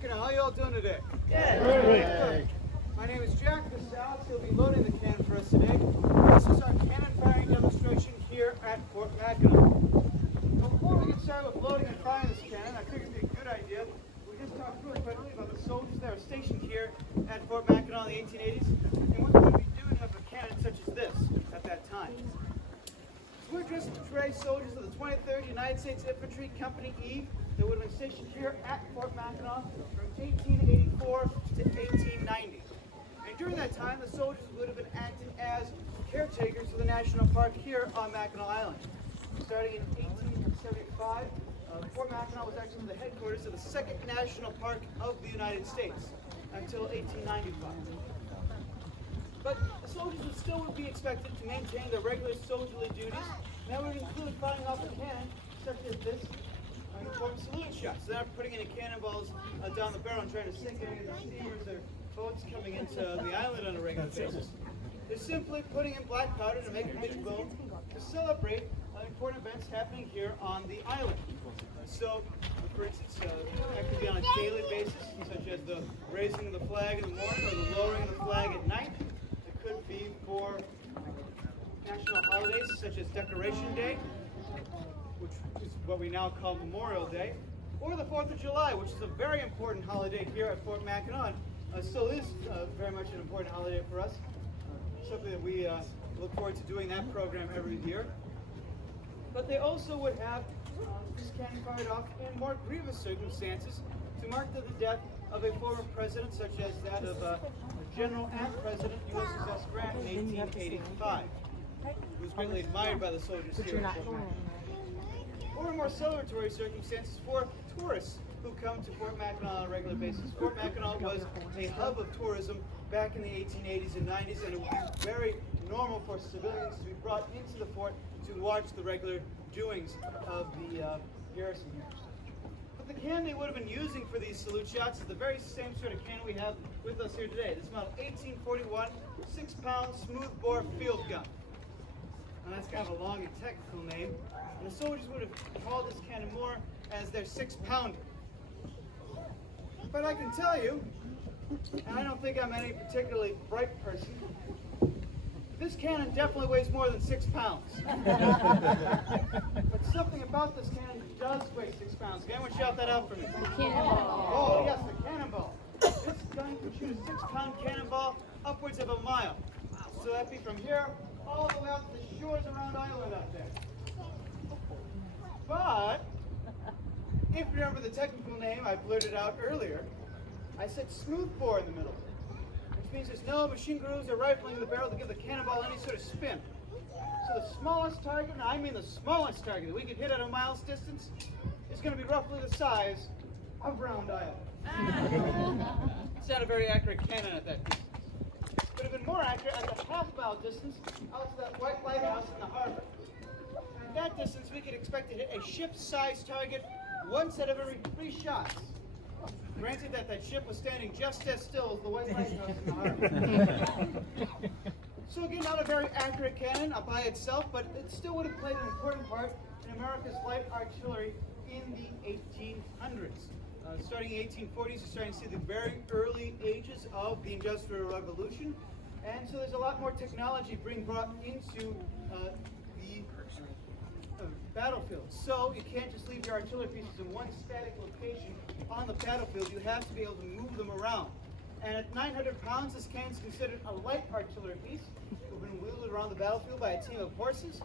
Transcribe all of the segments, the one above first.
Mackinac. How you all doing today? Good. My name is Jack LaSalle. He'll be loading the cannon for us today. This is our cannon firing demonstration here at Fort Mackinac. Now, before we get started with loading and firing this cannon, I figured it'd be a good idea. We just talked really quickly about the soldiers that were stationed here at Fort Mackinac in the 1880s and what they would be doing with a cannon such as this at that time. So we're dressed to portray soldiers of the 23rd United States Infantry Company E that would have been stationed here at Fort Mackinac from 1884 to 1890. And during that time, the soldiers would have been acting as caretakers of the national park here on Mackinac Island. Starting in 1875, Fort Mackinac was actually the headquarters of the second national park of the United States until 1895. But the soldiers would still be expected to maintain their regular soldierly duties, and that would include firing off a cannon, such as this, important salute shots. So they're not putting any cannonballs down the barrel and trying to sink any of the steamers or boats coming into the island on a regular basis. They're simply putting in black powder to make a big boom to celebrate important events happening here on the island. So, for instance, that could be on a daily basis, such as the raising of the flag in the morning or the lowering of the flag at night. It could be for national holidays, such as Decoration Day, which is what we now call Memorial Day, or the 4th of July, which is a very important holiday here at Fort Mackinac. Still is very much an important holiday for us. Something that we look forward to doing that program every year. But they also would have this cannon fired off in more grievous circumstances to mark the death of a former president, such as that of General and President USS Grant in 1885, who was greatly admired by the soldiers here at Fort Mackinac. Or in more celebratory circumstances for tourists who come to Fort Mackinac on a regular basis. Fort Mackinac was a hub of tourism back in the 1880s and 90s, and it would be very normal for civilians to be brought into the fort to watch the regular doings of the garrison here. But the cannon they would have been using for these salute shots is the very same sort of cannon we have with us here today. This model 1841 6-pound smoothbore field gun. And that's kind of a long and technical name. And the soldiers would have called this cannon more as their 6-pounder. But I can tell you, and I don't think I'm any particularly bright person, this cannon definitely weighs more than 6 pounds. But something about this cannon does weigh 6 pounds. Can anyone shout that out for me? The cannonball. Oh, yes, the cannonball. This gun can shoot a 6-pound cannonball upwards of a mile. So that'd be from here all the way out to the shores around Island out there. But if you remember the technical name I blurted out earlier, I said smoothbore in the middle, which means there's no machine grooves or rifling in the barrel to give the cannonball any sort of spin. So the smallest target, and I mean the smallest target that we could hit at a mile's distance, is going to be roughly the size of Round Island. It's not a very accurate cannon at that distance. It would have been more accurate at the half-mile distance out to that white lighthouse in the harbor. At that distance, we could expect to hit a ship-sized target once out of every 3 shots. Granted that that ship was standing just as still as the white lighthouse in the harbor. So again, not a very accurate cannon by itself, but it still would have played an important part in America's light artillery in the 1800s. Starting in the 1840s, you're starting to see the very early ages of the Industrial Revolution, and so there's a lot more technology being brought into the battlefield. So you can't just leave your artillery pieces in one static location on the battlefield. You have to be able to move them around. And at 900 pounds, this cannon is considered a light artillery piece. It would have been wheeled around the battlefield by a team of horses.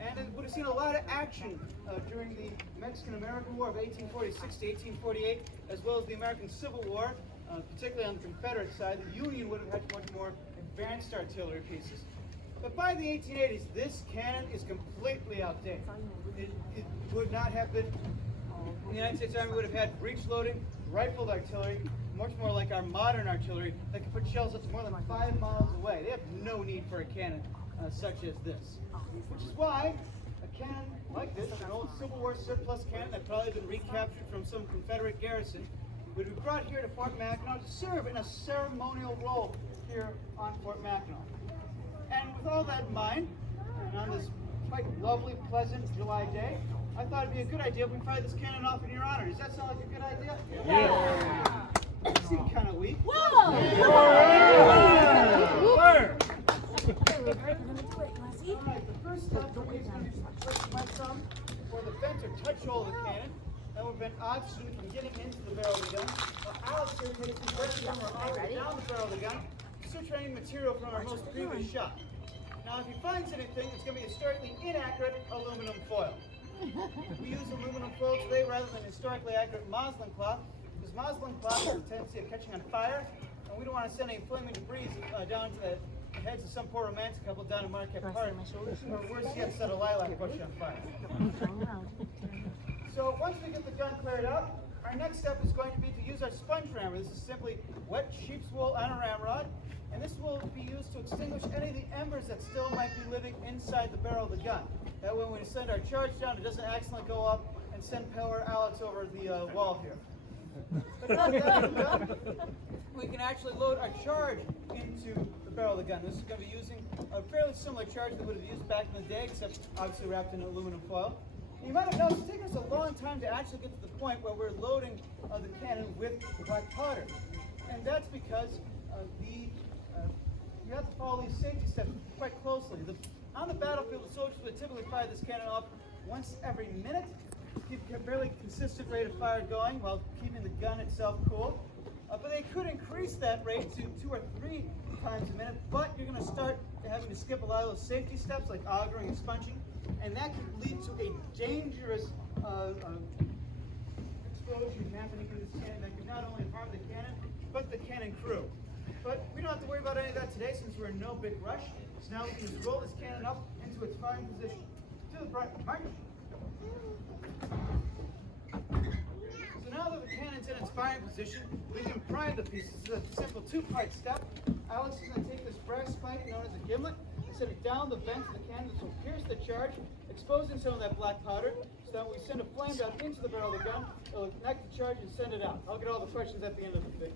And it would have seen a lot of action during the Mexican-American War of 1846 to 1848, as well as the American Civil War, particularly on the Confederate side. The Union would have had much more advanced artillery pieces. But by the 1880s, this cannon is completely outdated. It would not have been, the United States Army would have had breech-loading, rifled artillery, much more like our modern artillery that can put shells up to more than 5 miles away. They have no need for a cannon such as this. Which is why a cannon like this, an old Civil War surplus cannon that probably been recaptured from some Confederate garrison, would be brought here to Fort Mackinac to serve in a ceremonial role here on Fort Mackinac. And with all that in mind, and on this quite lovely, pleasant July day, I thought it'd be a good idea if we fired this cannon off in your honor. Does that sound like a good idea? Yeah. You seem kind of weak. Whoa! Fire! Alright, the first step for me is going to be to place my thumb or the vent or touch hole of the cannon. That will prevent oxygen from getting into the barrel of the gun. Alex here takes the first camera all the way down the barrel of the gun, subtracting material from our most previous shot. Now, if he finds anything, it's going to be historically inaccurate aluminum foil. We use aluminum foil today rather than historically accurate muslin cloth, because muslin cloth has a tendency of catching on fire, and we don't want to send any flaming debris down to the heads of some poor romantic couple down in Marquette Park, or worse yet, set a lilac bush on fire. So once we get the gun cleared out, our next step is going to be to use our sponge rammer. This is simply wet sheep's wool on a ramrod, and this will be used to extinguish any of the embers that still might be living inside the barrel of the gun. That way when we send our charge down, it doesn't accidentally go up and send power Alex over the wall here. But now that we're done, we can actually load our charge into the barrel of the gun. This is going to be using a fairly similar charge that we would have used back in the day, except obviously wrapped in aluminum foil. You might have noticed it's taken us a long time to actually get to the point where we're loading the cannon with black powder. And that's because you have to follow these safety steps quite closely. On the battlefield, the soldiers would typically fire this cannon off once every minute to keep a fairly consistent rate of fire going while keeping the gun itself cool. But they could increase that rate to 2 or 3 times a minute, but you're going to start having to skip a lot of those safety steps like augering and sponging, and that could lead to a dangerous explosion happening in this cannon that could not only harm the cannon, but the cannon crew. But we don't have to worry about any of that today since we're in no big rush. So now we can just roll this cannon up into its firing position. To the front, march. So now that the cannon's in its firing position, we can prime the pieces. It's a simple 2-part step. Alex is going to take this brass spike known as a gimlet and set it down the vent of the cannon. This will pierce the charge, exposing some of that black powder, so that when we send a flame down into the barrel of the gun, it'll connect the charge and send it out. I'll get all the questions at the end of the thing.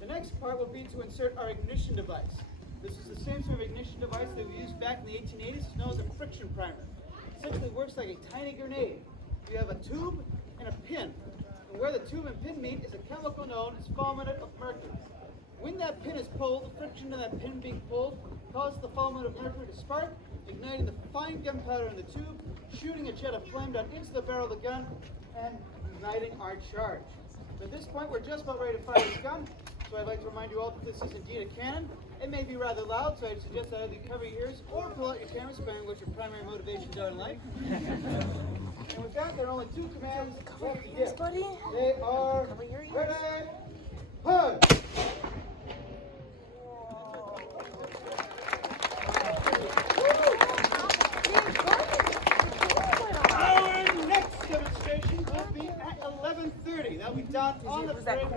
The next part will be to insert our ignition device. This is the same sort of ignition device that we used back in the 1880s. It's known as a friction primer. It essentially works like a tiny grenade. You have a tube and a pin. And where the tube and pin meet is a chemical known as fulminate of mercury. When that pin is pulled, the friction of that pin being pulled causes the fulminate of mercury to spark, igniting the fine gunpowder in the tube, shooting a jet of flame down into the barrel of the gun, and igniting our charge. At this point, we're just about ready to fire this gun, so I'd like to remind you all that this is indeed a cannon. It may be rather loud, so I'd suggest that either you cover your ears or pull out your cameras, depending on what your primary motivations are in life. And with that, there are only 2 commands left to give. They are ready, hug! Our next demonstration will be at 11:30. That'll be done on the parade.